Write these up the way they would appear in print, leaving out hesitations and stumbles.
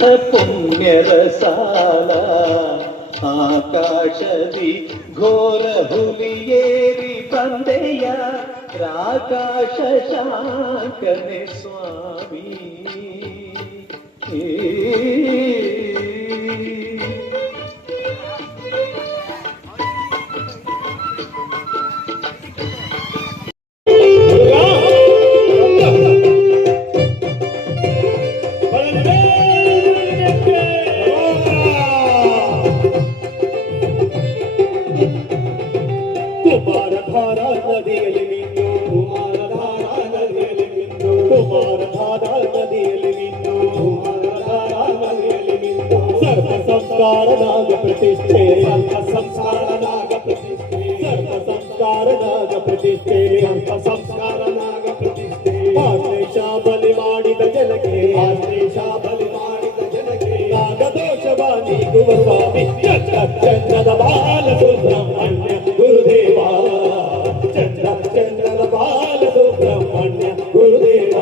ಪುಣ್ಯದ ಸಾಲ ಆಕಾಶದಿ ಘೋರ ಹುಲಿಯೇರಿ ಬಂದೆಯ ರಾಕಾಶ ಶಾಂಕನೆ ಸ್ವಾಮಿ. ಕುಮಾರಧಾರಾ ನದಿಯಲ್ಲಿ ಮಿಂದು, ಕುಮಾರಧಾರಾ ನದಿಯಲ್ಲಿ ಮಿಂದು, ಕುಮಾರಧಾರಾ ನದಿಯಲ್ಲಿ ಮಿಂದು, ಕುಮಾರಧಾರಾ ನದಿಯಲ್ಲಿ ಮಿಂದು. ಸರ್ವ ಸಂಸ್ಕಾರ ನಾಗ ಪ್ರತಿಷ್ಠೆ, ಸರ್ವ ಸಂಸ್ಕಾರ ನಾಗ ಪ್ರತಿಷ್ಠೆ, ಸರ್ವ ಸಂಸ್ಕಾರ ನಾಗ ಪ್ರತಿಷ್ಠೆ, ಸರ್ವ ಸಂಸ್ಕಾರ ನಾಗ ಪ್ರತಿಷ್ಠೆ. ಆಶ್ಲೇಷ ಬಲಿ ಮಾಡಿದ ಜನಕ್ಕೆ, ಆಶ್ಲೇಷ ಬಲಿ ಮಾಡಿದ ಜನಕ್ಕೆ ನಾಗದೋಷವ ನೀಗುವ ಸ್ವಾಮಿ. ಚಂದ್ರದ ಬಾಲ ಸುಬ್ರಹ್ಮಣ್ಯ ಗುರುದೇವ, ಚಂದ್ರದ ಬಾಲ ಸುಬ್ರಹ್ಮಣ್ಯ ಗುರುದೇವ.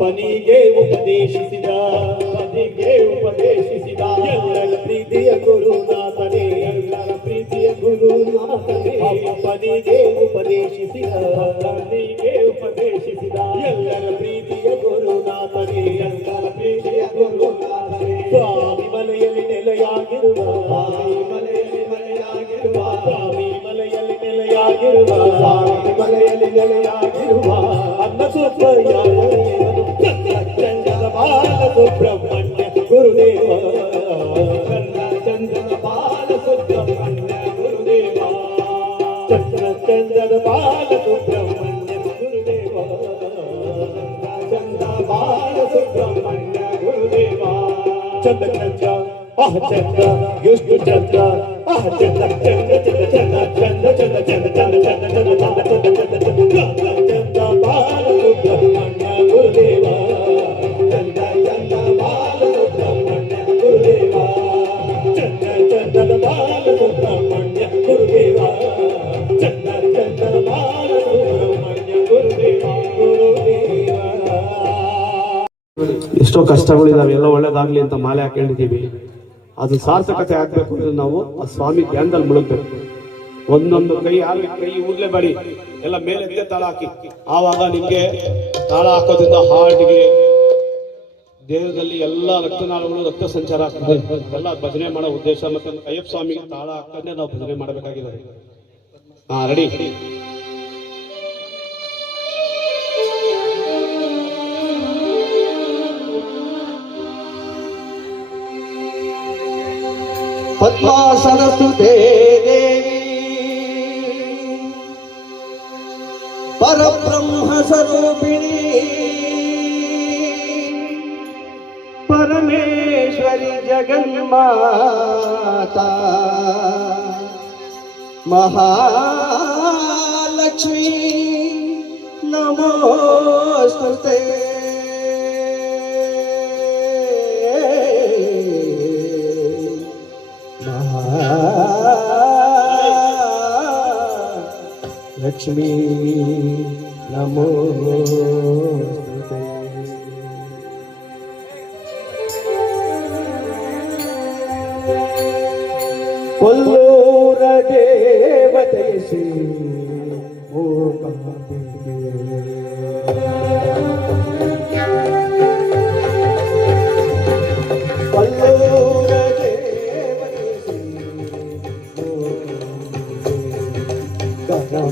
ಪನಿಗೆ ಉಪದೇಶಿಸಿದ, ಪನಿಗೆ ಉಪದೇಶಿಸಿದ ಎಲ್ಲರ ಪ್ರೀತಿಯ ಗುರುನಾಥನೇ, ಎಲ್ಲರ ಪ್ರೀತಿಯ ಗುರುನಾಥನೇ. ಪನಿಗೆ ಉಪದೇಶಿಸಿದ, ಪನಿಗೆ ಉಪದೇಶಿಸಿದ ಎಲ್ಲರ ಪ್ರೀತಿಯ ಗುರುನಾಥನೇ, ಎಲ್ಲರ ಪ್ರೀತಿಯ ಗುರುನಾಥನೇ. ಸ್ವಾಮಿ ಮಲೆಯಲ್ಲಿ ನೆಲೆಯಾಗಿರುವ, ಸ್ವಾಮಿ ಮಲೆಯಲ್ಲಿ ನೆಲೆಯಾಗಿರುವ, ಸ್ವಾಮಿ ಮಲೆಯಲ್ಲಿ ನೆಲೆಯಾಗಿರುವ, ಸ್ವಾಮಿ ಮಲೆಯಲ್ಲಿ ನೆಲೆಯಾಗಿರುವ ಅನ್ನ ಸುಬ್ಬಯ್ಯ ಚಂದ್ರದ ಬಾಲ ಸುಬ್ರಹ್ಮಣ್ಯ ಗುರುದೇವ, ಚಂದ್ರದ ಬಾಲ ಸುಬ್ರಹ್ಮಣ್ಯ ಗುರುದೇವ, ಚಂದ್ರದ ಬಾಲ ಸುಬ್ರಹ್ಮಣ್ಯ ಗುರುದೇವ, ಚಂದ್ರ ಬಾಲ ಸುಬ್ರಹ್ಮಣ್ಯ ಗುರುದೇವ. ಚಂದ್ರ ಚಂದ್ರ ಆಹ ಚಂದ್ರ ಎಷ್ಟು ಚಂದ್ರ, ಆಹ ಚಂದ್ರ ಚಂದ್ರ ಚಂದ್ರ ಚಂದ್ರ ಚಂದ್ರ ಚಂದ್ರ ಚಂದ್ರ ಚಂದ್ರ ಚಂದ್ರ ಚಂದ್ರ ಚಂದ್ರ ಚಂದ್ರ ಚಂದ್ರ ಬಾಲ ಸುಬ್ರಹ್ಮಣ್ಯ ಗುರುದೇವ, ಚಂದ್ರ ಚಂದ್ರ ಬಾಲ ಸುಬ್ರಹ್ಮಣ್ಯ ಗುರುದೇವ, ಚಂದ್ರ ಚಂದ್ರ ಬಾಲ ಸುಬ್ರಹ್ಮಣ್ಯ ಗುರುದೇವ, ಚಂದ್ರ ಚಂದ್ರ ಬಾಲ ಸುಬ್ರಹ್ಮಣ್ಯ ಗುರುದೇವ ಗುರುದೇವ. ಎಷ್ಟೋ ಕಷ್ಟಗಳಿದಾವೆ, ಎಲ್ಲ ಒಳ್ಳೇದಾಗ್ಲಿ ಅಂತ ಮಾಲೆ ಹಾಕೊಂಡಿದ್ದೀವಿ. ಅದು ಸಾರ್ಥಕತೆ ಆಗ್ಬೇಕು ಅಂದ್ರೆ ನಾವು ಆ ಸ್ವಾಮಿ ಧ್ಯಾನದಲ್ಲಿ ಮುಳುಗ್ಬೇಕು. ಒಂದೊಂದು ಕೈ ಕೈ ಊರ್ಲೇಬೇಡಿ, ಎಲ್ಲ ಮೇಲೆತ್ತೆ ತಾಳ ಹಾಕಿ. ಆವಾಗ ನಿಮ್ಗೆ ತಾಳ ಹಾಕೋದ್ರಿಂದ ಹಾರ್ಟ್ಗೆ ದೇಹದಲ್ಲಿ ಎಲ್ಲ ರಕ್ತನಾಳಗಳು ರಕ್ತ ಸಂಚಾರ ಆಗ್ತದೆ. ಎಲ್ಲ ಭಜನೆ ಮಾಡೋ ಉದ್ದೇಶ. ಮತ್ತೆ ಅಯ್ಯಪ್ಪ ಸ್ವಾಮಿಗೆ ತಾಳ ಹಾಕೊಂಡೆ ನಾವು ಭಜನೆ ಮಾಡಬೇಕಾಗಿದೆ. ರೆಡಿ. ಪದ್ಮಾಸನಸುತೆ ದೇವಿ ಪರಬ್ರಹ್ಮ ಸ್ವರೂಪಿಣಿ ಪರಮೇಶ್ವರಿ ಜಗನ್ಮಾತಾ ಮಹಾಲಕ್ಷ್ಮೀ ನಮೋಸ್ತುತೆ. ಲಕ್ಷ್ಮೀ ನಮೋಸ್ತುತೆ. ಕೊಲ್ಲೂರ ದೇವತೆ ಶ್ರೀ ಮೂಕಾಂಬಿಕೆ, ಕೊಲ್ಲೂರ ದೇವತೆ ಶ್ರೀ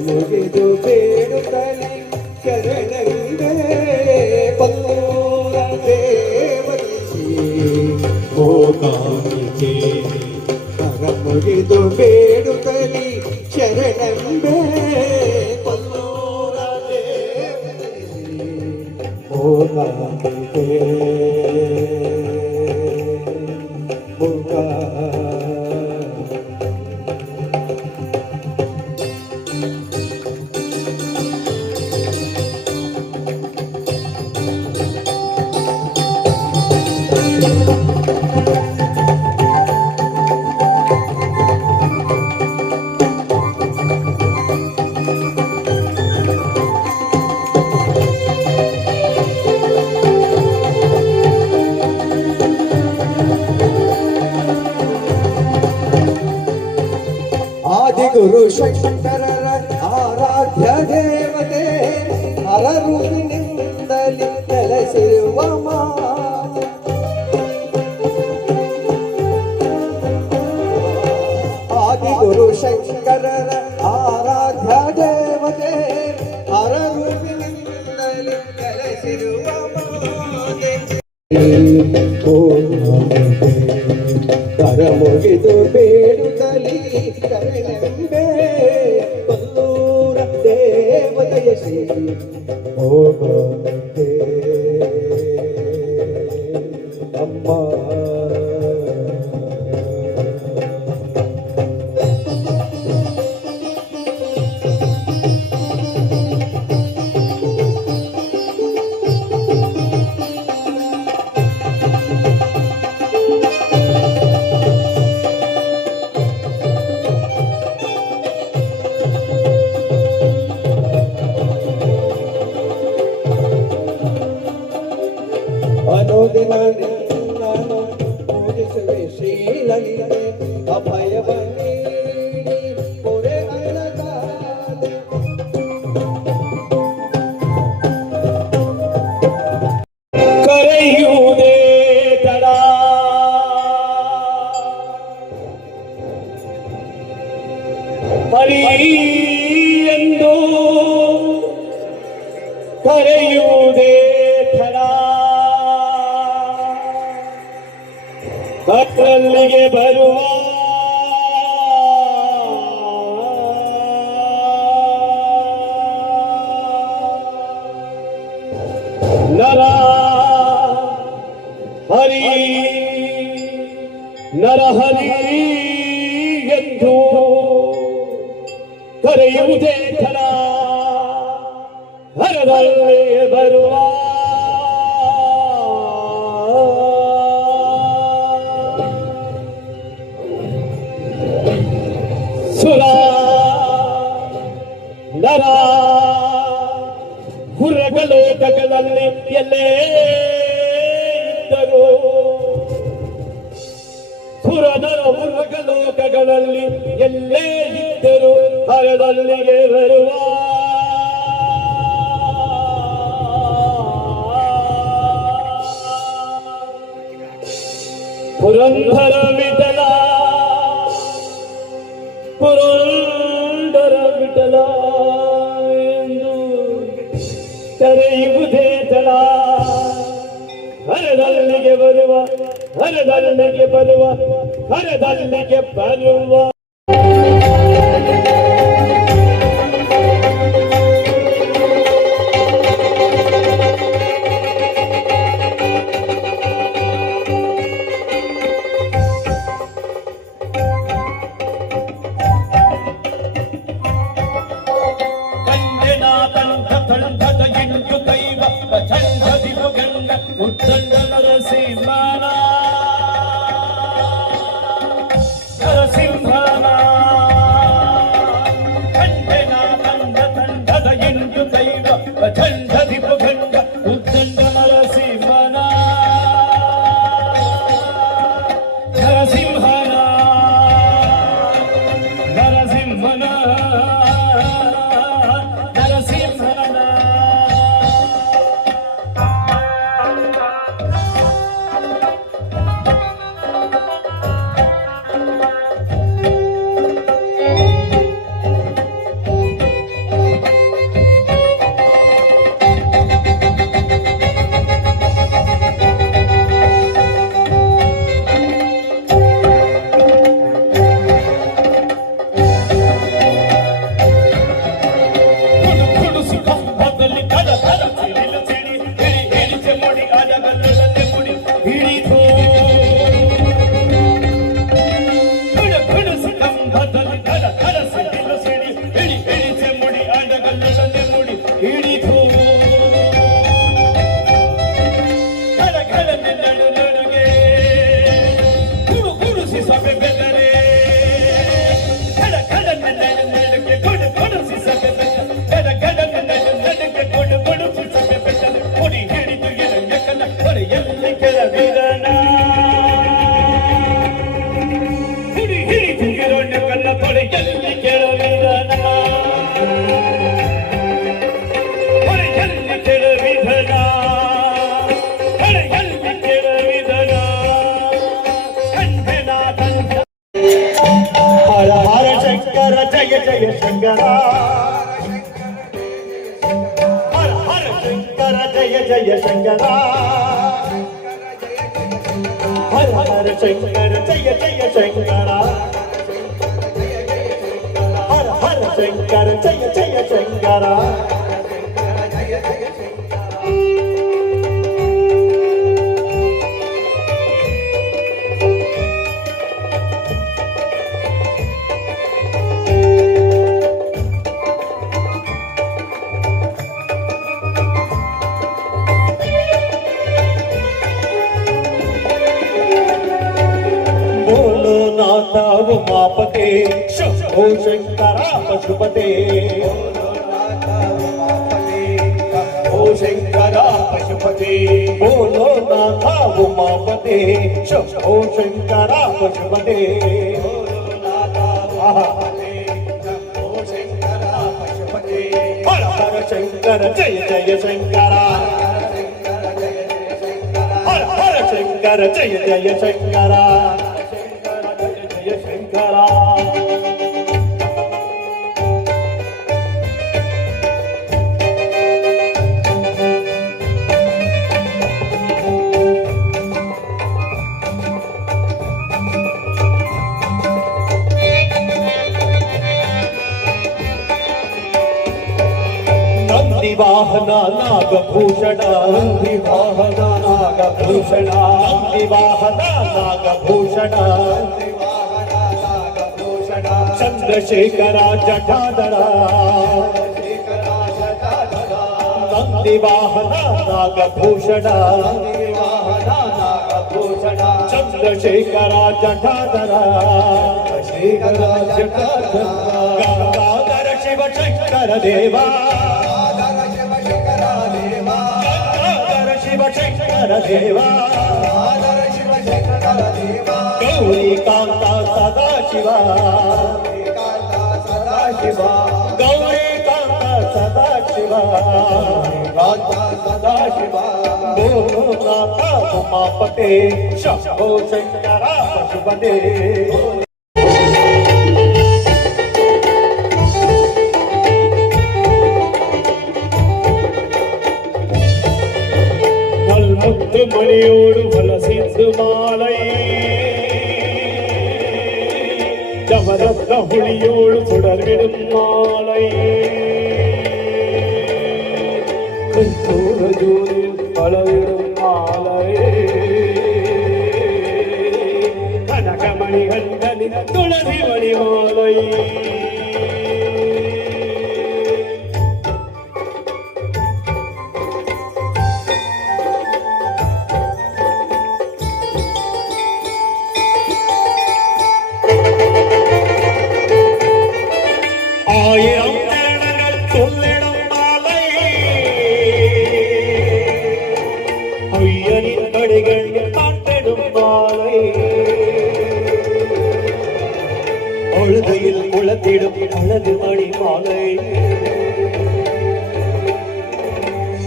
ಮುಗಿದು ಬೇಡುತ್ತಲೇ ಶರಣಂಗೆ, ಕೊಲ್ಲೂರ ದೇವತೆ ಮೂಕಾಂಬಿಕೆ ಮುಗಿದು ಬೇಡುತ್ತಲೇ ಶರಣಂಬೆ, ಕೊಲ್ಲೂರ ದೇವತೆ ಮೂಕಾಂಬಿಕೆ ಮೂಕಾಂಬಿಕೆ. ಆದಿಗುರು ಶಂಕರರ ಆರಾಧ್ಯ ದೇವತೆ ಹರರುವಿನಿಂದಲೇ ನೆಲೆಸಿರುವ ಮಾತೆ. ಆದಿಗುರು ಶಂಕರರ ಆರಾಧ್ಯ ದೇವತೆ ಹರರುವಿನಿಂದಲೇ ನೆಲೆಸಿರುವ ಮಾತೆ. ಕರ ಮುಗಿದು ಬೇಡುತ್ತಲಿ ಕರೆನೆಂಬೆ ಕೊಲ್ಲೂರ ದೇವತೆಯ ಶ್ರೀ ಹೋಗಂತೆ ಅಮ್ಮ. ಅನುದಿನ ನಿನ್ನನ್ನು ಪೂಜಿಸುವೆ ಶ್ರೀಲಲಿತೆ ಅಭಯವ ನೀಡಿ ಪೊರೆ ಅಲಗಾದೆ. ಕರೆಯುವುದೇ ತಡ ಹರಿ ಎಂದು ಕರೆಯುವುದೇ ತಡ ಕತ್ತಲ್ಲಿಗೆ ಬರುವ ನರ ಹರಿ ನರಹರಿ ಎಂದು ಕರೆಯುವುದೇ ಥರ ಹರದಲ್ಲಿ ಬರುವ ಸುರ ನರ ಹುರಗಲೋಕಗಳಲ್ಲಿ ಎಲ್ಲೇ ಇದ್ದರು ಸುರನರ ಹುರಗಲೋಕಗಳಲ್ಲಿ ಎಲ್ಲೇ ಇದ್ದರು ಹರದಲ್ಲಿಗೆ ಬರುವ ಪುರಂದರ ವಿಠಲ ಪುರಂದರ ವಿಠಲ ಎಂದು ಕರೆಯುವುದೇ ತಡ ಹರದಲ್ಲಿಗೆ ಬರುವ ಹರದಲ್ಲಿಗೆ ಬರುವ ಹರದಲ್ಲಿಗೆ ಬರುವ ಉತ್ತಂಡ ನರಸಿಂಹನ ನರಸಿಂಹನ ಜಯ ಶಂಕರ ಹರ ಹರ ಶಂಕರ ಜಯ ಜಯ ಶಂಕರ ಹರ ಹರ ಶಂಕರ ಜಯ ಜಯ ಶಂಕರ ಹರ ಹರ ಶಂಕರ ಜಯ ಜಯ ಶಂಕರ उमापते शंभो शंकर पशुपते शंभो शंकर पशुपते बोलो नाथा उमापते शंभो शंकर पशुपते हर हर शंकर जय जय शंकर हर हर शंकर जय जय शंकर शंकरा नंदिवाहन नागभूषण नंदिवाहन नागभूषण नंदिवाहन नागभूषण चंद्रशेखर जटाधर नंदिवाहन नागभूषण चंद्रशेखर जटाधर गंगाधर शिव शंकर देवा गंगाधर शिव शंकर देवा गौरी कांता सदा शिवा गौरी कांता सदा शिवा बोलो नाथा उमापते शंभो शंकर पशुपते முத்து மணியோடு வலசிந்து மாலை ஜவரத்ன புலியோடு சுடர்விடும் மாலை ஜோதி பலவிடும் மாலை கனகமணி கண்டனி துளசி மணி மாலை ஆயிரம் தேடங்கள் சொல்லிடும் மாலை ஐயனின் கடிகள் காட்டிடும் மாலை அழுதையில் குளத்திடும் அழகு மணி மாலை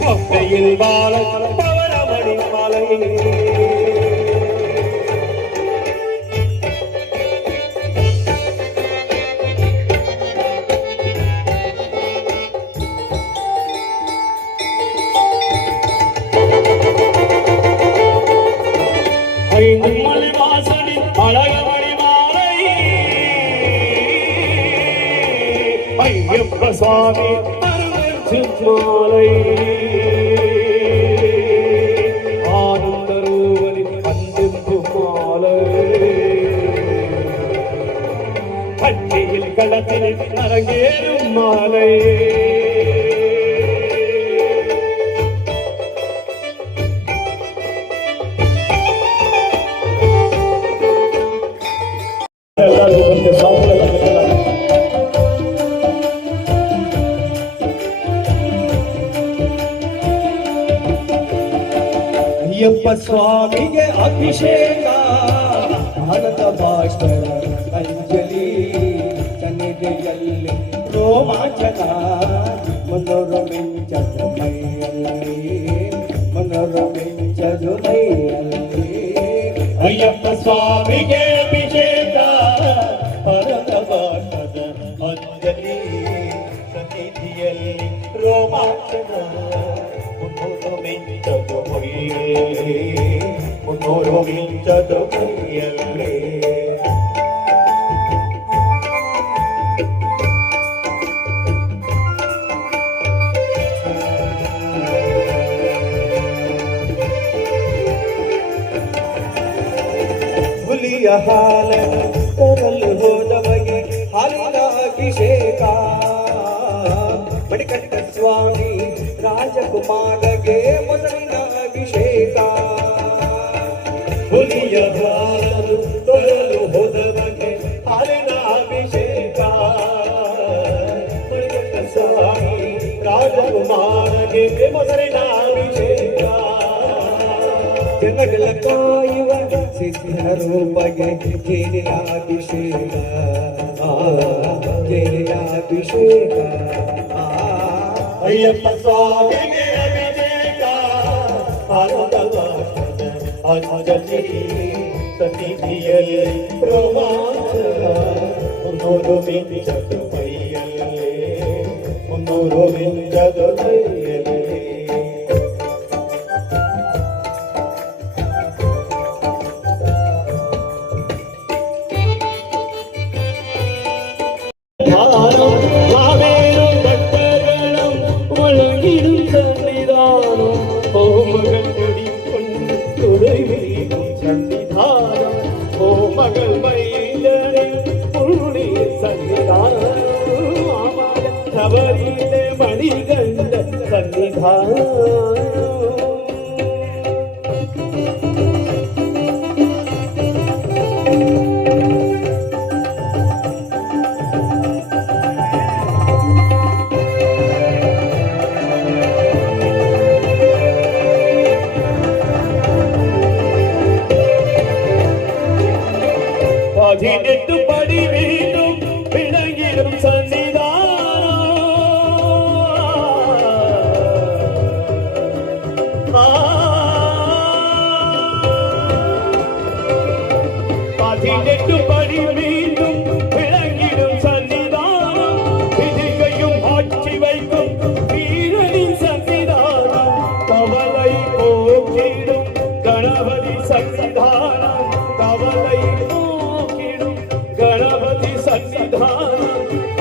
கொப்பையில் பால பவரமணி மாலை மலை வாசனின் அழகமணி மாலை ஐயப்ப சுவாமி மாலை ஆனந்த ரூபனின் அன்பு மாலை பட்டியில் களத்தில் அரங்கேறும் மாலை ಅಯ್ಯಪ್ಪ ಸ್ವಾಮಿಗೆ ಅಭಿಷೇಕ ಭಾರತ ಭಾಷಣ ಅಂಜಲಿ ಸನ್ನಿಧಿಯಲ್ಲಿ ರೋಮಾಂಚನ ಮನೋರಮಿಂಚದು ಮೈಯಲ್ಲಿ ಮನೋರಮಿಂಚದು ಮೈಯಲ್ಲಿ ಅಯ್ಯಪ್ಪ ಸ್ವಾಮಿಗೆ ಅಭಿಷೇಕ ಭಾರತ ಭಾಷಣ ಅಂಜಲಿ ಮಿಂಚದು ಮೈಯಲ್ಲಿ ಹುಲಿಯ ಹಾಲನ್ನು ತರಲು ಹೋದವಗೆ ಹಾಲಿನ ಅಭಿಷೇಕ ಮಣಿಕಂಠ ಸ್ವಾಮಿ ರಾಜಕುಮಾರಗೆ ಮೊದಲಿನ ಅಭಿಷೇಕ ಹುಲಿಯ ಹಾಲನ್ನು ತೊರಲು ಹೋದವಗೆ ಹಾಲಿನ ಅಭಿಷೇಕ ಮಣಿಕಂಠ ಸ್ವಾಮಿ ರಾಜಕುಮಾರಗೆ ಮೊದಲಿನ ಅಭಿಷೇಕ ಜನಗಳ ಕಾಯುವ ಸಿದ್ಧ ರೂಪಗೆ ಜೇನಿನ ಅಭಿಷೇಕ ಜೇನಿನ ಅಭಿಷೇಕ ಅಯ್ಯಪ್ಪ ಸ್ವಾಮಿಗೆ ಅಭಿಷೇಕ ಅಂಜಲಿ ಸನ್ನಿಧಿಯಲ್ಲಿ ರೋಮಾಂಚನ ಮುನ್ನೂರು ಮಿಂಚದು ಮೈಯಲ್ಲಿ ಮುನ್ನೂರು ಮಿಂಚದು ಮೈಯಲ್ಲಿ மாவேறு பட்டகளும் வழங்கிடும் சன்னிதானம் ஓமகள் கொடிக்கொண்டு துறைவீடும் சன்னிதானம் ஓமகள் மயிலனில் புள்ளிய சன்னிதானம் ஆமால தவறிலே மணிகண்ட சன்னிதானம் பதினெட்டு படி வீடும் விளங்கிடும் பதினெட்டு படி மீண்டும் விளங்கிடும் சன்னிதானம் விதிகையும் ஆட்சி வைக்கும் வீரனின் சன்னிதானம் கவலை போக்கிடும் கணபதி சன்னிதானம் கவலை போக்கிடும் கணபதி சன்னிதானம்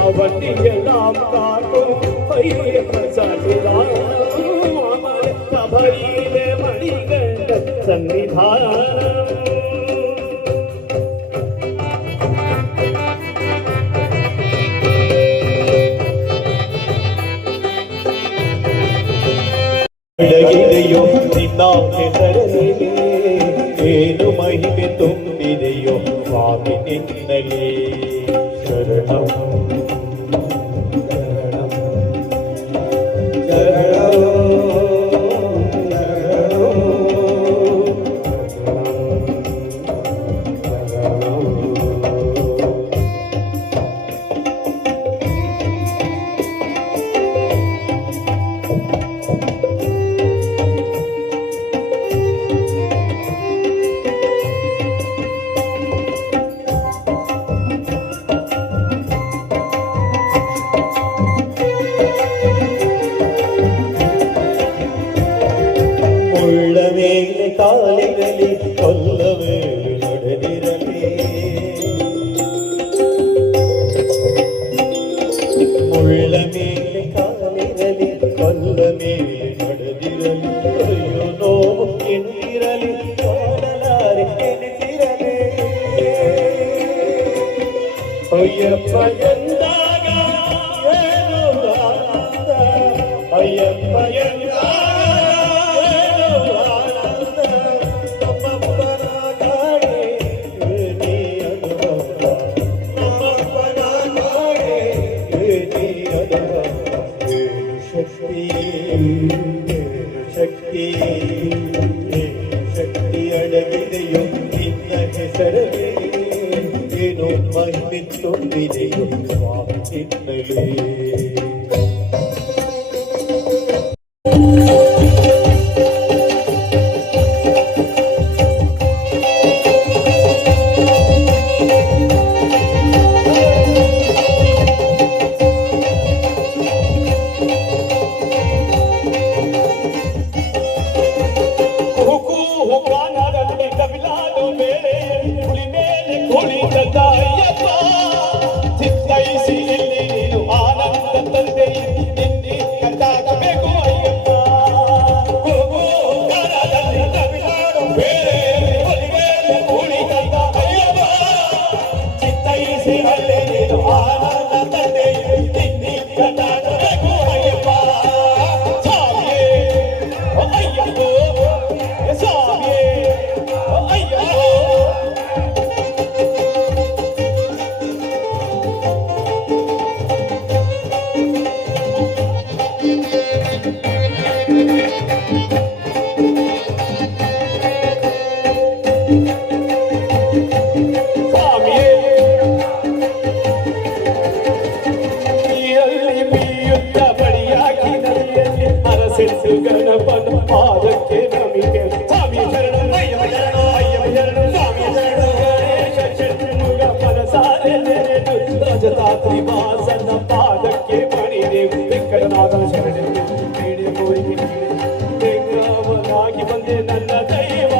அவற்றியெல்லாம் காக்கும் ஐயப்ப சன்னிதானம் சபையிலே மணிகண்ட சன்னிதானம் ಬೆಳಗಿದೆಯೋ ನಿನ್ನ ಹೆಸರಲ್ಲಿ ಏನು ಮಹಿಮೆ ತುಂಬಿದೆಯೋ ಸ್ವಾಮಿ ನಿನ್ನಲೇ ಶರಣಂ ಮುಳ್ಳ ಮೇಲೆ ಕಾಲಿರಲಿ ಕೊಲ್ಲವೇಳು ನಡೆದಿರಲಿ ಮುಳ್ಳ ಮೇಲೆ ಕಾಲಿರಲಿ ಕೊಲ್ಲ ಮೇಲೆ ನಡೆದಿರಲಿ ಅಯ್ಯೋ ನೋವು ಎನ್ನಿರಲಿ ಕಾಣಲಾರೆ ಎನಿಸಿರಲಿ ಅಯ್ಯಪ್ಪ ಎಂದಾಗ ಏನು ಆನಂದ ಅಯ್ಯಪ್ಪ ಎಂದಾಗ ಶಕ್ತಿ ಅಡಗಿದೆಯೋ ನಿನ್ನ ಹೆಸರೇ ಏನು ಮಹಿಮೆ ತುಂಬಿದೆಯೋ ಸ್ವಾಮಿ ನಿನ್ನಲೇ ಹುಕಾನದಲ್ಲಿ ಕಪಿಲಾದೊಡೆ ಕಂದ ಅಯ್ಯಪ್ಪ ಚಿತ್ತೈಸಿ ಇಲ್ಲಿ ನೀನು ಆನಂದ ತಂದೆ ನಿನ್ನೆ ಕಂದಾಗಬೇಕು ಅಯ್ಯಪ್ಪ ಹೋಗು ಕರದಲ್ಲಿ ತಮಿಳುನಾಡು ಬೇರೆ ಹೊಲಿಗೆಯಲ್ಲಿ ಕೂಡಿ ಕಂದ ಅಯ್ಯಪ್ಪ ಚಿತ್ತೈಸಿ ಅಲ್ಲಿ ನೀನು ಆನಂದ ತಂದೆ ನಿನ್ನೆ ಕಂದಾಗಬೇಕು ಅಯ್ಯಪ್ಪ ಸ್ವಾಮಿಯೇ ಅಯ್ಯಪ್ಪ ಸ್ವಾಮಿಯೇ ಅಯ್ಯಪ್ಪ ನೀರಲ್ಲಿ ಬೀಯುತ್ತ ಬಳಿಯಾಗಿ ನದಿಯಲ್ಲಿ ಅರಸೆತ್ತು ಗಣಪನ ಪಾದಕ್ಕೆ ನಮಿಗೆ ಸ್ವಾಮಿ ಶರಣು ಅಯ್ಯವ ಶರಣು ಅಯ್ಯವ ಶರಣು ಸ್ವಾಮಿ ಶರಣು ಗಣೇಶ ಷಣ್ಮುಗ ಮನಸಾರೆ ನೆರೆದು ರಜತಾತ್ರಿ ವಾಸನ ಪಾದಕ್ಕೆ ಮಣಿದೆವು ವೆಂಕಟನಾಥನ ಶರಣೆಂದು ಬೇಡಿ ಕೋರಿಕೆ ಬೆಂಗಾವನಾಗಿ ಬಂದೆ ನನ್ನ ದೈವ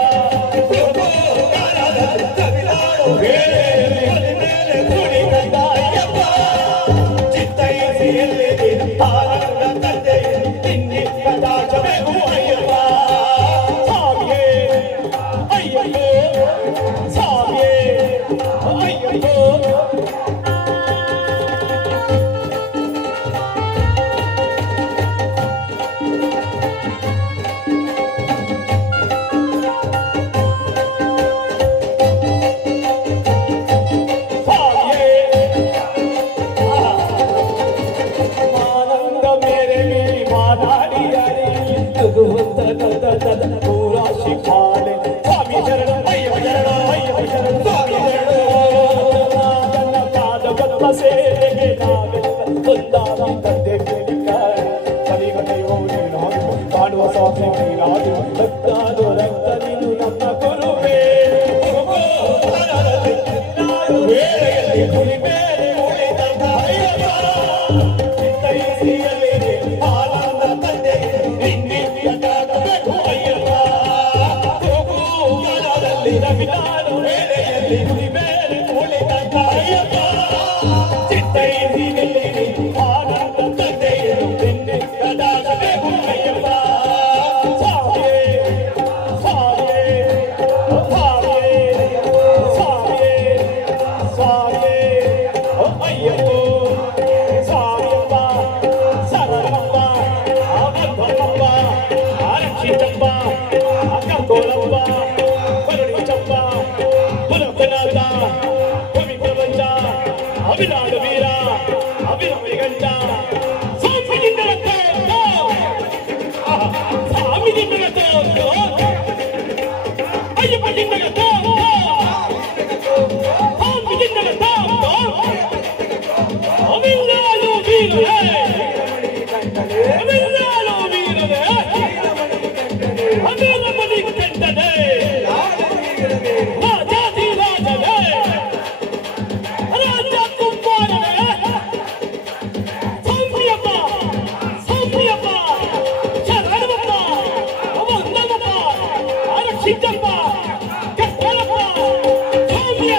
ಪೂರಾಶಿ ಪಾಲೆ ಸ್ವಾಮಿ ಶರಣ ಅಯ್ಯವ ಶರಣ ಅಯ್ಯವ ಶರಣ ಸ್ವಾಮಿ ಶರಣ ನನ್ನ ಪಾದ ಬದ್ಧ ಸೇವೆಗೆ ನಾವೆಲ್ಲ ಒಂದಾಗಿ ತಂದೆ ಕೇಳಿದ್ದಾರೆ ಕಲಿಗನೆಯೋ ನೀನಾದು ಕಾಣುವ ಸ್ವಾಮಿ ನೀನಾದು ಭಕ್ತಾದು ರಕ್ತ ನೀನು ನಮ್ಮ ಗುರುವೇ ವೇಳೆಯಲ್ಲಿ ಕುಳಿ ಬೇರೆ ಉಳಿದ ಅಯ್ಯಪ್ಪ ಚಿತ್ತೈಸಿಯಲ್ಲಿ ಆನಂದ ತಂದೆ ನಿನ್ನೆ ಕಂದಾಗಬೇಕು ಅಯ್ಯಪ್ಪ ಹೋಗು ಮನದಲ್ಲಿ ರವಿನಾಡು ವೇಳೆಯಲ್ಲಿ ಕುಳಿ ಬೇರೆ ಉಳಿದ ಅಯ್ಯಪ್ಪ ಚಿತ್ತೈಸಿಯಲ್ಲಿ ಆನಂದ ತಂದೆ ನಿನ್ನೆ ಕಂದಾಗಬೇಕು ಅಯ್ಯಪ್ಪ ಸ್ವಾಮಿಯೇ ಸ್ವಾಮಿಯೇ ಸ್ವಾಮಿಯೇ ಸ್ವಾಮಿಯೇ ಸ್ವಾಮಿಯೇ ಅಯ್ಯಪ್ಪ ಸ್ವಾಮಿಯಪ್ಪ ಶರಣಪ್ಪ ಅಬಂಧನಪ್ಪ ಆರಕ್ಷಿತಪ್ಪ ಅಕ್ಕಕೋಲಪ್ಪ ಕರುಣಿಚಪ್ಪ ಪುನಃನಾಥ ಕವಿ ಪ್ರಪಂಚ ಅಭಿರಾಡ ವೀರ ಅಭಿರಾಮಿ ಗಂಟ ಸ್ವಾಮಿಯಿಂದ ಸ್ವಾಮಿದಿಂದ ಅಯ್ಯಪ್ಪನಿಂದ ಸ್ವಾಮಿದಿಂದ ಅವಿಲ್ಲಾಲು ವೀರರೇ ಅವಿಲ್ಲಾಲು ವೀರರೇ ಅವಿರಮಣಿ ಕಂಠನೇ ರಾಜಾದಿ ರಾಜನೇ ರಾಜ ಕುಮಾರನೇ ಸೌಮ್ಯಪ್ಪ ಸೌಮ್ಯಪ್ಪ ಶರಣಪ್ಪ ವಂದನಪ್ಪ ಆರಕ್ಷಿತಪ್ಪ ಕತ್ತಲಪ್ಪ ಸೌಮ್ಯ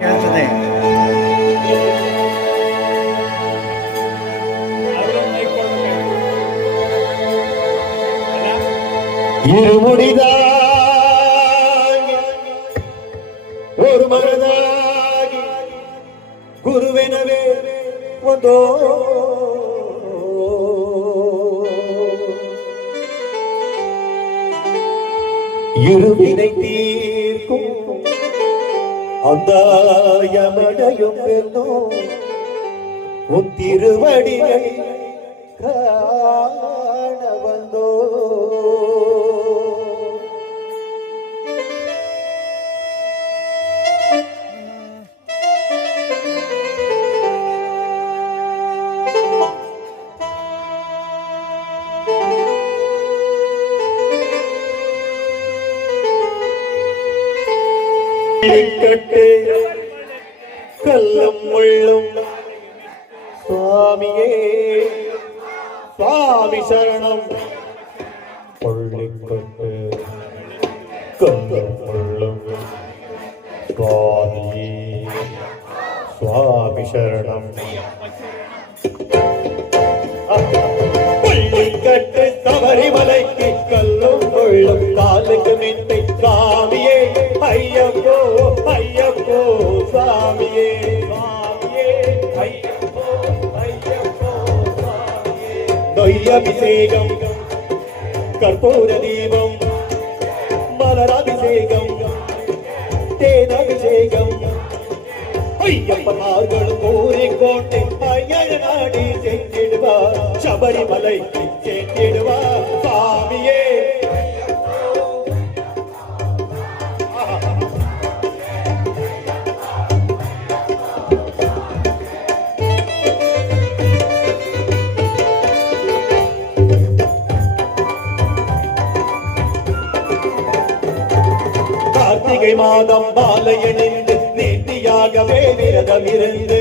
ಹೇಳ್ತದೆ ಇರುಮುಡಿದ ஒரு ಮರದಾಗಿ ಗುರುವೆನವೇ ಒಂದೋ இருவினை தீர்க்கும் அந்த யமனையும் வெல்லும் உன் திருவடிகள் காண வந்தோ கட்டு கல்லும் முள்ளும் சுவாமியே சுவாமி சரணம் பள்ளிக்கட்டு கல்லும் முள்ளும் சுவாமியே சுவாமி சரணம் பள்ளிக்கட்டு சபரிமலைக்கு கல்லும் முள்ளும் காலுக்கு மெத்தை சுவாமியே ஐயப்போ ஐயப்போ சுவாமியே சுவாமியே ஐயப்போ ஐயப்போ சுவாமியே நொய்யபிஷேகம் கற்பூர தீபம் மலராபிஷேகம் தேனாபிஷேகம் ஐயப்பனார்களும் கூறிக்கோட்டை ஐயர் நாடி செஞ்சிடுவார் சபரிமலைக்கு செஞ்சிடுவார் சுவாமியே கார்த்திகை மாதம் பாலையணிந்து நேர்த்தியாகவே விரதம் இருந்து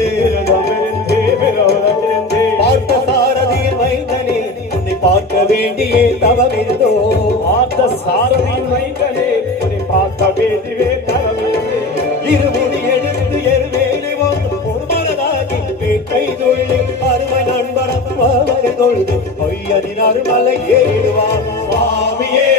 பார்த்த சாரதியின் மைந்தனே உன்னை பார்க்க வேண்டியே தவம் இருந்தோ பார்த்த சாரதியின் மைந்தனே உன்னை பார்க்க வேண்டியே தவம் இருமுடி எடுத்து எருவேலி ஒரு மனதாகி வேட்டை தொழில் அருமை நண்பரம் பாவனை தொழுது ஐயனின் அருமலை ஏறிடுவார் சுவாமியே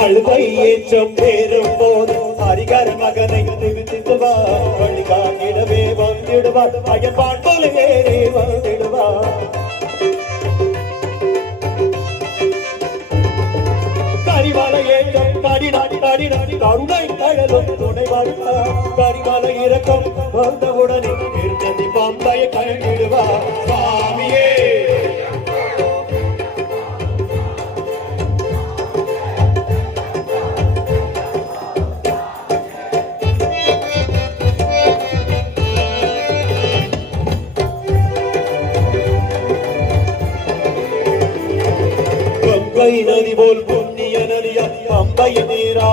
அழுதை ஏற்றம் பேரும் போது ஹரிகர மகனை நிறுத்திடுவார் வழிகாட்டிடவே வந்திடுவார் அயன்பான் போல ஏறி வந்திடுவார் கரிமலை ஏற்றம் கடி நாடி நாடி நாடி கருணை கழலும் துணை வாழ்வார் கரிமலை இறக்கம் வந்தவுடனே திருநதி பாம்பையை கழிடுவார் சுவாமியே நதி போல் புண்ணிய நதியா அம்பைய நீரா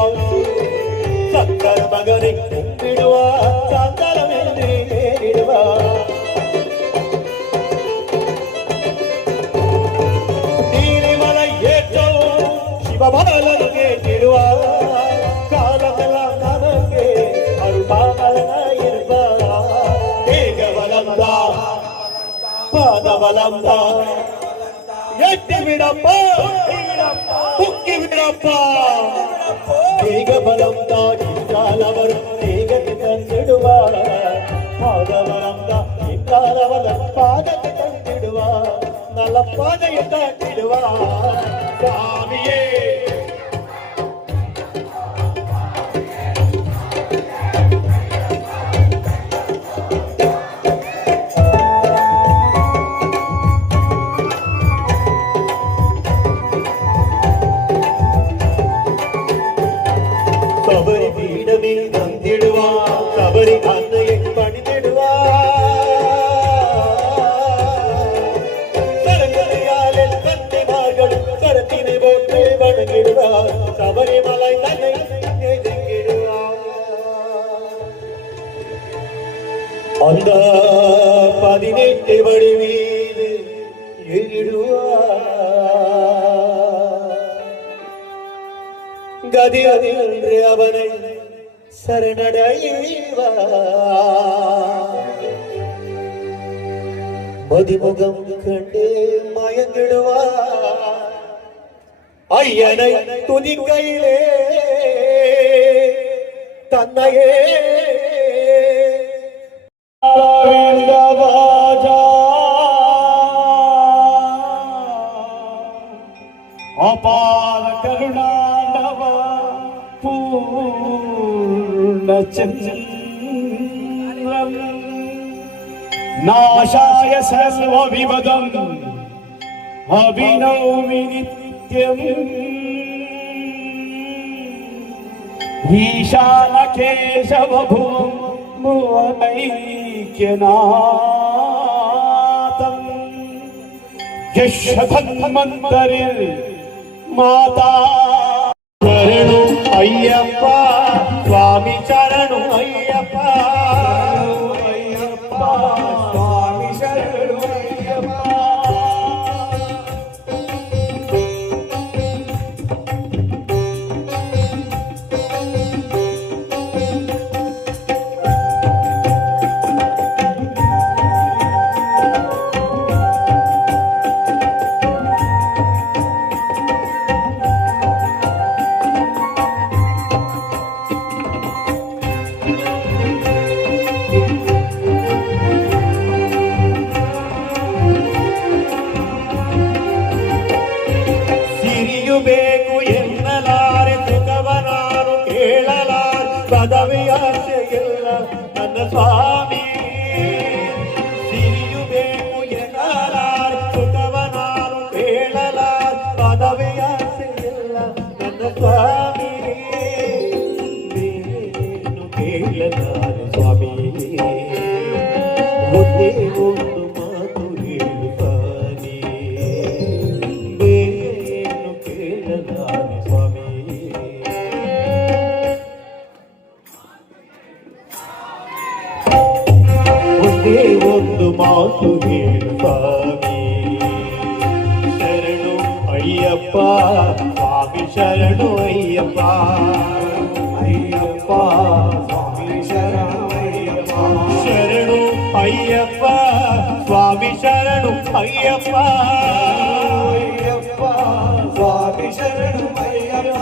சக்கர மகனை கும்பிடுவார் சாந்தரம் என்று நேரிடுவார் நீலிமலை ஏற்றோ சிவபாலன் கேட்டிடுவார் காலமெல்லாம் நமக்கு அருள்பாலனாயிருப்பார் தேகவலம்தா பாதவலம்தா எட்டி விடப்பா புக்கி விடப்பா தேக பலம் தான் என்றால் அவர் தேகத்தை தந்திடுவார் பாதவரம் தான் என்றால் அவர் பாதத்தை தந்திடுவார் நல்ல பாதையை காட்டிடுவார் சாமியே சபரி பீடமே தந்திடுவார் சபரி அன்னையை பணிந்திடுவார் சரங்கலையாலே கன்னிமார்கள் கரத்தினை போட்டு வணங்கிடுவார் சபரிமலை தன்னை நெருங்கிடுவார் அந்த 18 படி மீது ஏறிடுவார் கதி என்று அவனை சரணடைவார் மதிமுகம் கண்டு மயங்கிடுவார் ஐயனை துதிக்கையிலே தன்னையே அபார கருணாண்டவ பூர்ணச்சந்திரம் நாசாய சர்வ விவதம் அபிநௌமி நித்யம் ಈಶಾನ ಕೇಶವ ಭುವಂ ಭುವನೈಕ್ಯನಾಥಂ ಯಶಧನ್ವಂತರಿರ್ ಮಾತಾ ಶರಣು ಅಯ್ಯಪ್ಪ ಸ್ವಾಮಿ ಶರಣು ಅಯ್ಯಪ್ಪ ಅಯ್ಯಪ್ಪ ಸ್ವಾಮಿ ಶರಣು ಅಯ್ಯಪ್ಪ. ಸಿರಿಯು ಬೇಕು ಎನ್ನಲಾರೆ ಸುಖವ ನಾನು ಕೇಳಲಾರೆ ಪದವಿಯಾಸೆಯಿಲ್ಲ ನನ್ನ ಸ್ವಾಮಿ ಸಿರಿಯು ಬೇಕು ಎನ್ನಲಾರೆ ಸುಖವ ನಾನು ಕೇಳಲಾರೆ ಪದವಿಯಾಸೆಯಿಲ್ಲ ನನ್ನ ಸ್ವಾಮಿ ಬೇರೇನು ಕೇಳಲಾರೆ ಸ್ವಾಮಿ ಒಂದೇ ಒಂದು ಮಾತು ಹೇಳುತ್ತಾನೆ ಬೇರೇನು ಕೇಳಲಾರೆ ಸ್ವಾಮಿ ಒಂದೇ ಒಂದು ಮಾತು ಹೇಳು ಸ್ವಾಮಿ ಶರಣು ಅಯ್ಯಪ್ಪ ಸ್ವಾಮಿ ಶರಣು ಅಯ್ಯಪ್ಪ ಅಯ್ಯಪ್ಪ ಸ್ವಾಮಿ ಶರಣು ಅಯ್ಯಪ್ಪ. ಶರಣು ಅಯ್ಯಪ್ಪ ಸ್ವಾಮಿ ಶರಣು ಅಯ್ಯಪ್ಪ ಅಯ್ಯಪ್ಪ ಸ್ವಾಮಿ ಶರಣು ಅಯ್ಯಪ್ಪ.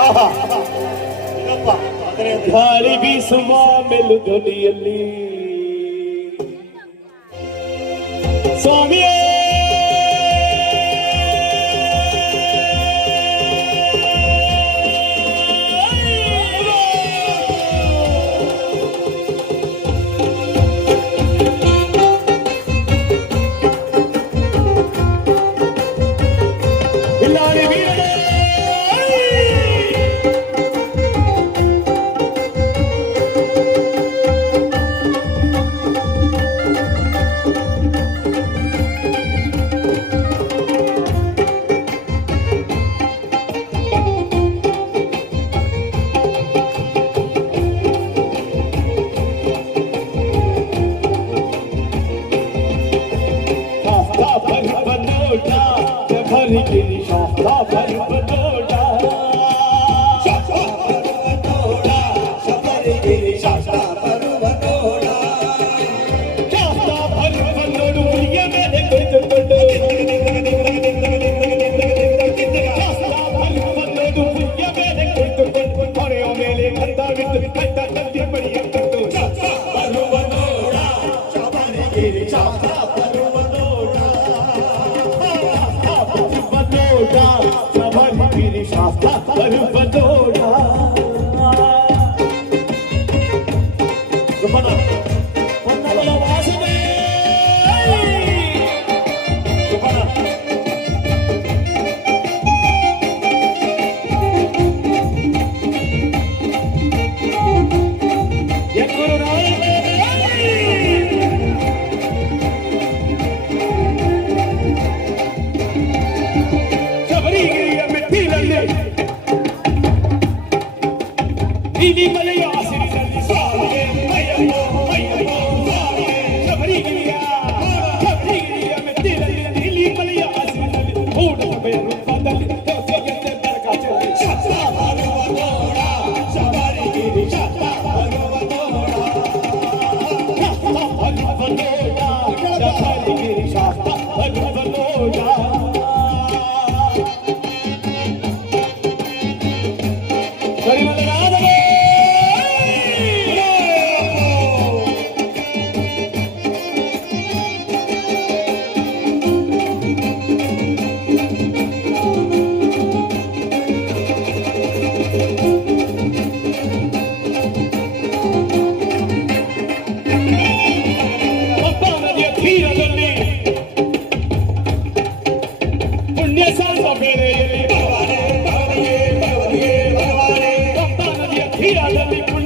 ಆಹಾ ಇದಪ್ಪ ಅದರ ಗಾಳಿ ಬೀಸುವ ಮೆಲುದನಿಯಲ್ಲಿ ಸ್ವಾಮಿಯೇ ಇಲ್ಲಾಡಿ ವೀರನೇ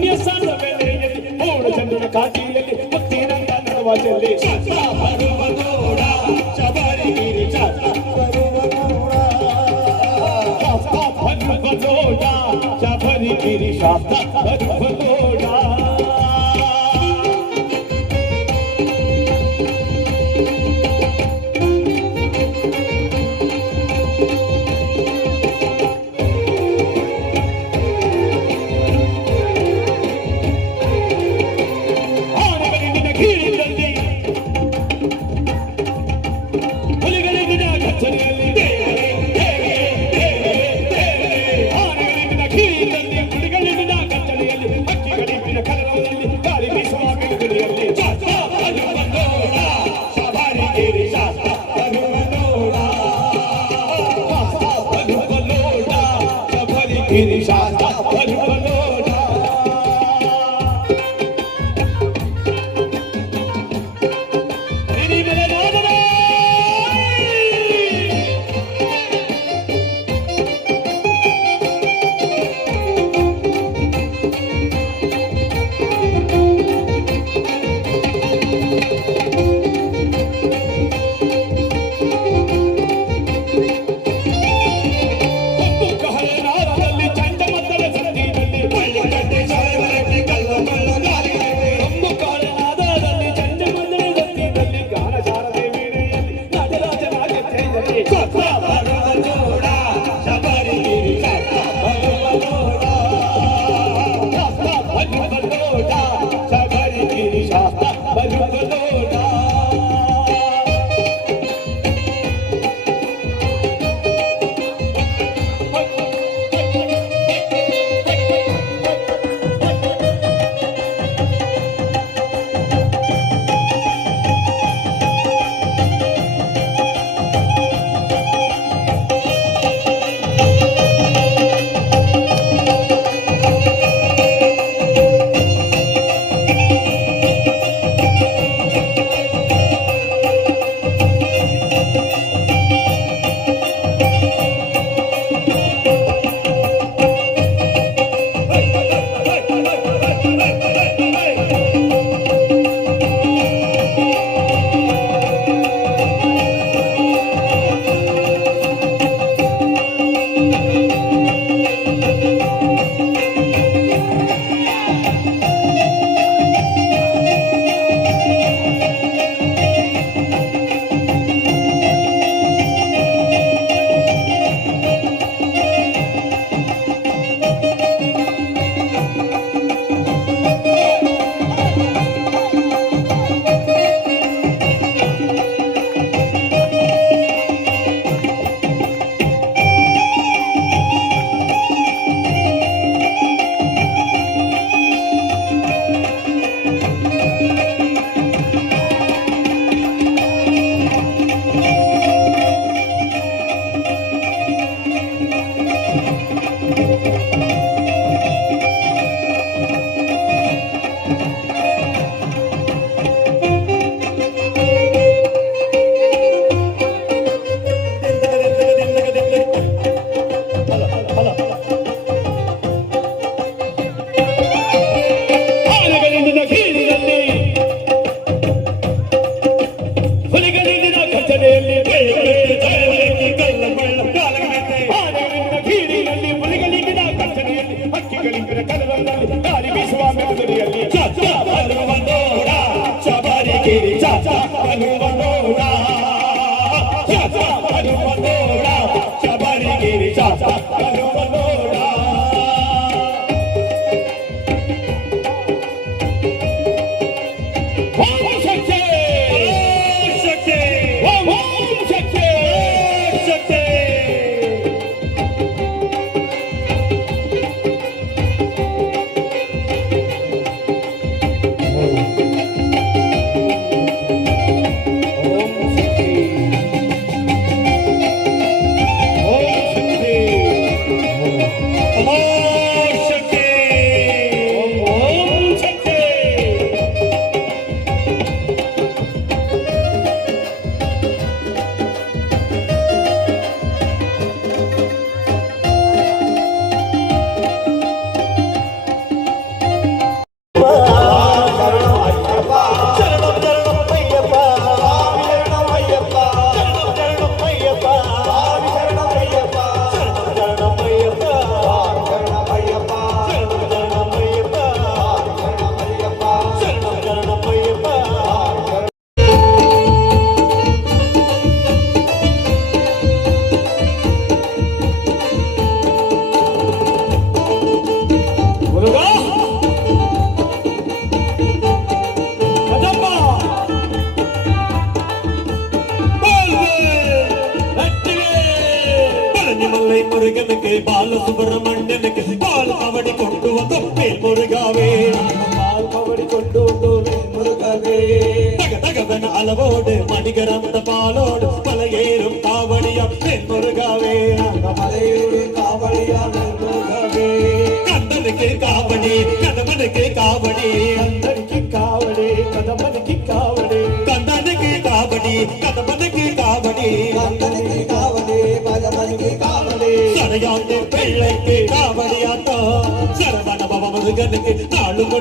ಪುಣ್ಯ ಸ್ಥಾನದ ಬೆಲೆಯಲ್ಲಿ ಪೂರ್ಣ ಚಂದ್ರನ ಕಾಟಿಯಲ್ಲಿ ಮುತ್ತಿನಂತ ನಡವಾಜಲ್ಲಿ ಶಾಸ್ತ್ರ ಬರುವ ನೋಡ ಶಬರಿಗಿರಿ ಶಾಸ್ತ್ರ ಬರುವ ನೋಡ ಶಾಸ್ತ್ರ ಬರುವ ನೋಡ ಶಬರಿಗಿರಿ ಶಾಸ್ತ್ರ ಬರುವ ನೋಡ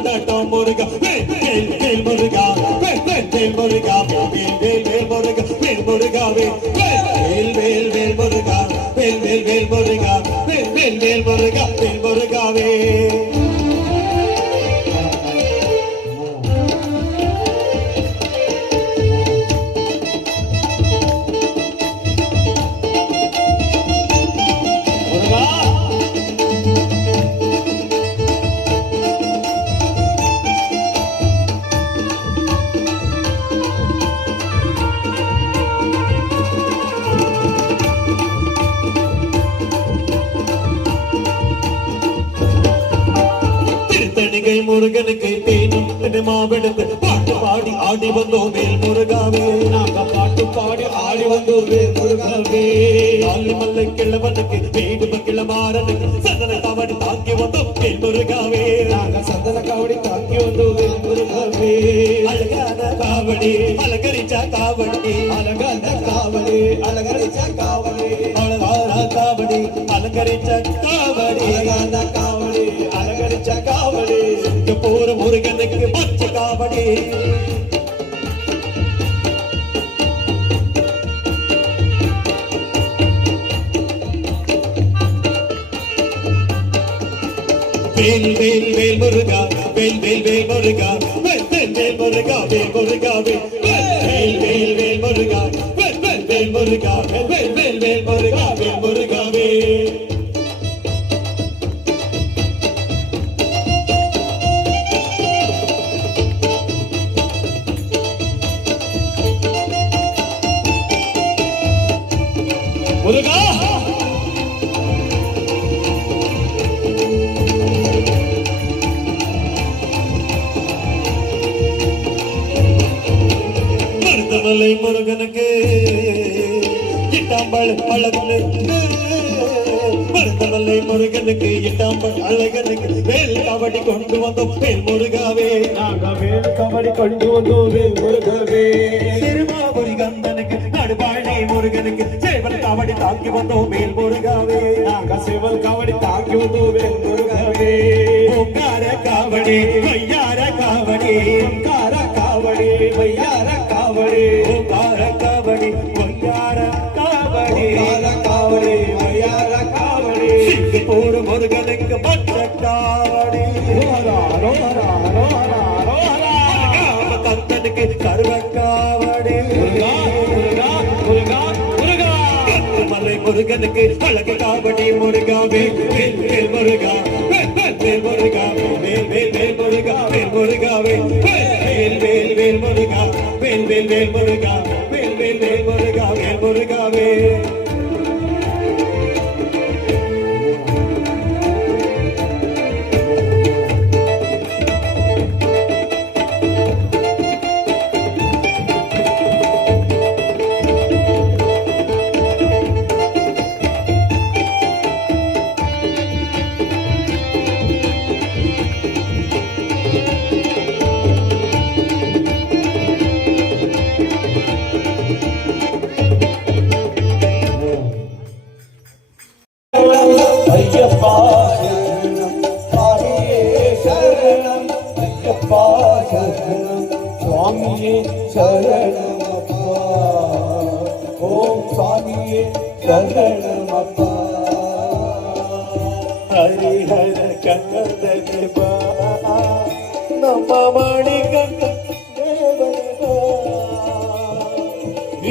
கொண்டாட்டம் முருகா வேல் வேல் வேல் முருகா வேல் வேல் வேல் முருகா வேல் வேல் வேல் முருகா வேல் முருகாவே வேல் வேல் வேல் முருகா வேல் வேல் வேல் முருகா வேல் வேல் வேல் முருகா வேல் முருகாவே திருத்தணிகை முருகனுக்கு தேனும் மாவெடுத்து பாட்டு பாடி ஆடி வந்தோம் வேல் முருகாவே நாங்க பாட்டு பாடி ஆடி வந்தோமே முருகாவே ஆளு மல்லை கிழவனுக்கு வீடு கிளமாறனுக்கு சந்தன காவடி தாக்கி வந்தோம் வேல் முருகாவே நாங்க சந்தன காவடி தாக்கி வந்தோமே முருகாவே அழகான காவடி அலங்கரிச்சா காவடி அழகான காவடி அலங்கரிச்ச காவடி அழகான காவடி அலங்கரிச்ச காவடி அழகான காவடி அலங்கரிச்ச காவடி போற முருகனுக்கு பச்சை காவடி வேல் வேல் வேல் முருகா வேல் வேல் வேல் முருகா வேல் வேல் வேல் முருகா வேல் முருகா வேல் வேல் வேல் முருகா வேல் வேல் வேல் முருகா வேல் வேல் வேல் முருகா வேல் முருகாவே முருகா மருதமலை முருகனுக்கு இட்டாம்பழ அழகனுக்கு மருதமலை முருகனுக்கு இட்டாம்பழ அழகனுக்கு வேல் காவடி கொண்டு வந்தோம் வேல் முருகாவே நாங்க வேல் காவடி கொண்டு வந்தோமே முருகாவே திருமாபுரி கந்தனுக்கு நடுபாழை முருகனுக்கு சேவல் காவடி தாக்கி வந்தோம் வேல் முருகாவே நாங்க சிவல் காவடி தாக்கி வந்தோமே முருகாவே ஓங்கார காவடி வையார காவடி கார காவடி வையார காவடி ஓங்கார காவடி வையார காவடி கார காவடி வையார காவடி சிங்கப்பூர் முருகனுக்கு பச்ச காவடி ரோஹரா ரோஹரா ரோஹரா ரோஹரா கந்தனுக்கு கருவ காவடி முருகா முருகா முருகா முருகா மலை முருகனுக்கு அழகு காவடி முருகாவே வேல் வேல் முருகா வேல் வேல் வேல் முருகா வேல் வேல் வேல் முருகா வேல் முருகாவே வேல் வேல் வேல் முருகா வேல் வேல் வேல் முருகா வேல் வேல் வேல் முருகா வேல் முருகாவே ஐயப்பா சரணம் சுவாமியே சரணம் ஐயப்பா சரணம் சுவாமியே சரணம் அப்பா ஓம் சுவாமியே சரணம் அப்பா ஹரிஹர கண்ண தேவா நம்ம மணிகண்ட தேவனே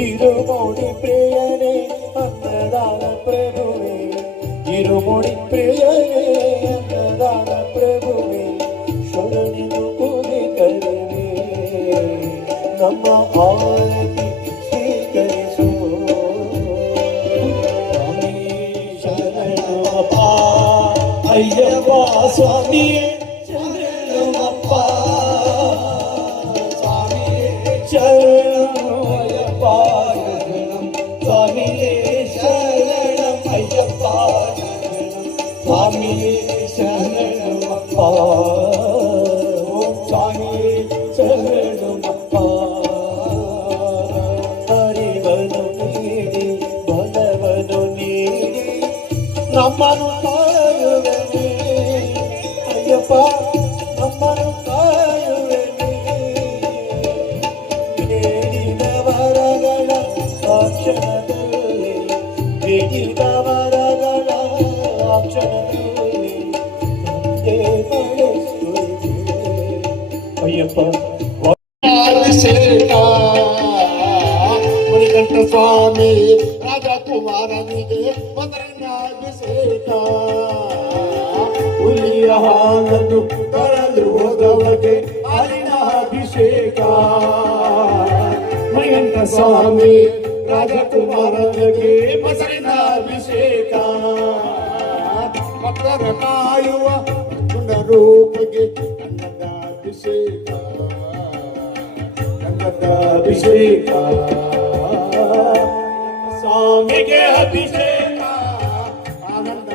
இருமோடி பிரியனே ಅನ್ನದಾನ ಪ್ರಭುವೇ இருமோடி பிரியனே ಅನ್ನದಾನ ಪ್ರಭುವೇ ಶರಣು ಪೂಜೆ ಕರುವೆ ನಮ್ಮ ಆರತಿ ಸ್ವೀಕರಿಸು ಶರಣಮಪ್ಪ ಅಯ್ಯಪ್ಪ ಸ್ವಾಮಿಯೇ ಶರಣಮಪ್ಪ ಸ್ವಾಮಿಯೇ ಶರಣಂ ಅಯ್ಯಪ್ಪ ಶರಣಂ ಸ್ವಾಮಿಯೇ ಶರಣಂ ಅಯ್ಯಪ್ಪ ಶರಣಂ ಸ್ವಾಮಿಯೇ ಶರಣಮಪ್ಪ ಓಂ ಸ್ವಾಮಿಯೇ ಶರಣಮಪ್ಪ ಹರಿವನು ನೀಡಿ ಬಲವನು ನೀಡಿ ನಮ್ಮನು ಕಾಯುವನೇ ಅಯ್ಯಪ್ಪ ಅಯ್ಯಪ್ಪ ಅಭಿಷೇಕ ಮುನಿಕಂಠ ಸ್ವಾಮಿ ರಾಜಕುಮಾರನಿಗೆ ಮದರನಾಭಿಷೇಕ ಹುಲಿಯ ಹಾಲನ್ನು ಕರೆದು ಹೋದವಗೆ ಹಾಲಿನ ಅಭಿಷೇಕ ಮುನಿಕಂಠ ಸ್ವಾಮಿ ರಾಜಕುಮಾರನಿಗೆ ಮೊಸರಿನ ಅಭಿಷೇಕ ಭಕ್ತರ ಕಾಯುವ ರೂಪಗೆ ಕನ್ನಡ ಅಭಿಷೇಕ ಅಭಿಷೇಕ ಸ್ವಾಮಿಗೆ ಅಭಿಷೇಕ ಆನಂದ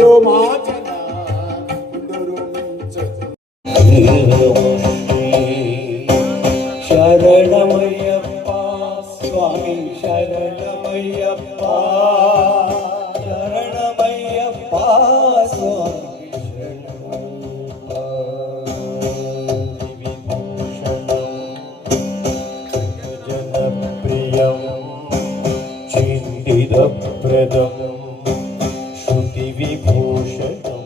ರೋಮಾಂಚನ ಶರಣಮಯ್ಯಪ್ಪ ಸ್ವಾಮಿ ಶರಣಮಯ್ಯಪ್ಪ ಶರಣಮಯ್ಯಪ್ಪ ಸ್ವಾಮಿ चिन्तितप्रदं श्रुतिविभूषणं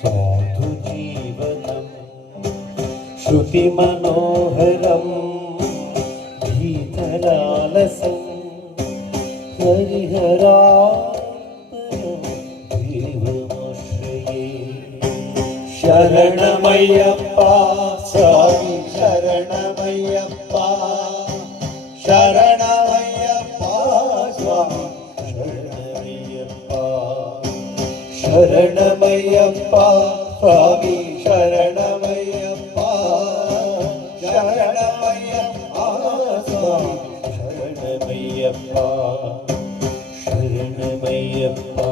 साधुजीवनं श्रुतिमनोहरं भीतलालसं हरिहरात्मनं देवमाश्रये शरणमय्यप्पा स्वामी शरणमय्यप्पा शरणमय्यप्पा स्वामी शरणमय्यप्पा शरणमय्यप्पा स्वामी शरणमय्यप्पा शरणमय्यप्पा स्वामी शरणमय्यप्पा शरणमय्यप्पा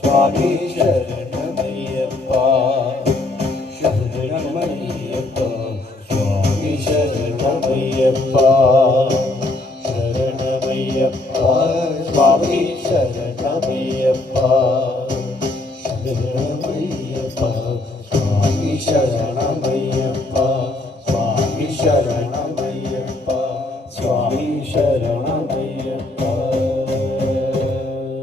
स्वामी शरणमय्यप्पा शरणमय्यप्पा स्वामी शरणमय्यप्पा शरणमय्यप्पा स्वामी शरणमय्यप्पा शरणमय्यप्पा स्वामी शरणमय्यप्पा स्वामी शरणमय्यप्पा